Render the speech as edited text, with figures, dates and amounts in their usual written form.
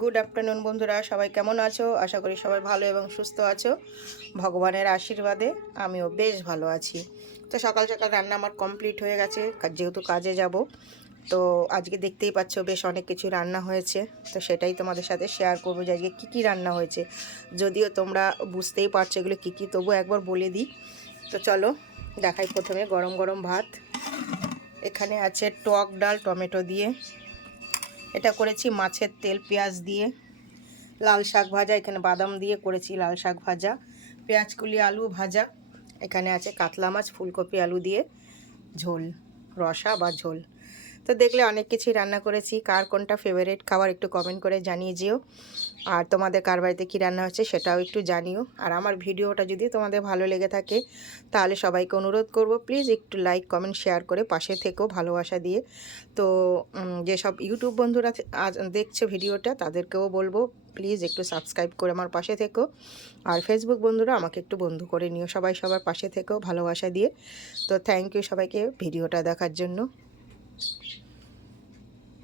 Good afternoon বন্ধুরা, সবাই কেমন আছো? আশা করি সবাই ভালো এবং সুস্থ আছো। ভগবানের আশীর্বাদে আমিও বেশ ভালো আছি। তো সকাল সকাল রান্না আমার কমপ্লিট হয়ে গেছে, যেহেতু কাজে যাব। তো আজকে দেখতেই পাচ্ছ বেশ অনেক কিছু রান্না হয়েছে। তো সেটাই তোমাদের সাথে শেয়ার করবো যে আজকে কী কী রান্না হয়েছে। যদিও তোমরা বুঝতেই পারছো এগুলো কী কী, তবু একবার বলে দিই। তো চলো দেখাই। প্রথমে গরম গরম ভাত, এখানে আছে টক ডাল টমেটো দিয়ে, এটা করেছি মাছের তেল পেঁয়াজ দিয়ে। লাল শাক ভাজা, এখানে বাদাম দিয়ে করেছি লাল শাক ভাজা। পেঁয়াজ কলি আলু ভাজা, এখানে আছে কাতলা মাছ ফুলকপি আলু দিয়ে ঝোল, রসা বা ঝোল। তো দেখলে অনেক কিছুই রান্না করেছি। কার কোনটা ফেভারিট খাবার একটু কমেন্ট করে জানিয়ে যেও। আর তোমাদের কার বাড়িতে কী রান্না হচ্ছে সেটাও একটু জানিও। আর আমার ভিডিওটা যদি তোমাদের ভালো লেগে থাকে তাহলে সবাইকে অনুরোধ করব, প্লিজ একটু লাইক কমেন্ট শেয়ার করে পাশে থেকেও ভালোবাসা দিয়ে। তো যেসব ইউটিউব বন্ধুরা আজ দেখছে ভিডিওটা তাদেরকেও বলবো প্লিজ একটু সাবস্ক্রাইব করে আমার পাশে থেকো। আর ফেসবুক বন্ধুরা আমাকে একটু বন্ধু করে নিও, সবাই সবার পাশে থেকেও ভালোবাসা দিয়ে। তো থ্যাংক ইউ সবাইকে ভিডিওটা দেখার জন্য।